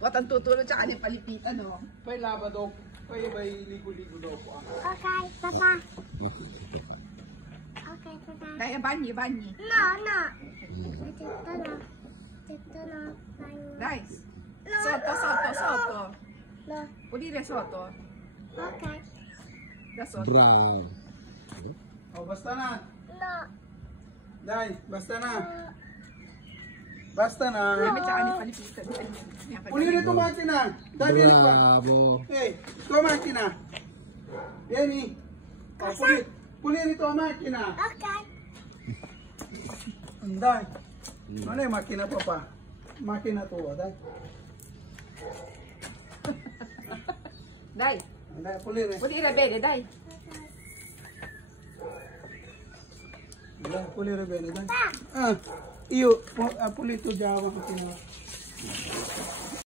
Ba't ang tutulog tsaka ni palipitan, no? Pwede laba daw. Pwede ba ligo-ligo daw po ako? Okay, Papa. Okay, Papa. Kaya banyi. No. Dito na. Guys. No. Sotto. No. Pulire sotto. Okay. Da sotto. Bravo. Oh, basta na. No. Dai, basta na. Basta na. Kami tsaka ni palipitan. Pulire ito makina. Dai, vieni qua. Bravo. Ehi, tua macchina. Vieni. Oh, pulire tua macchina. Okay. Dai. Non è macchina papà. Macchina tua, dai. Dai. Dai, pulire. Pulire bene, dai. Dai, pulire bene, dai. Io ho pulito già la macchina.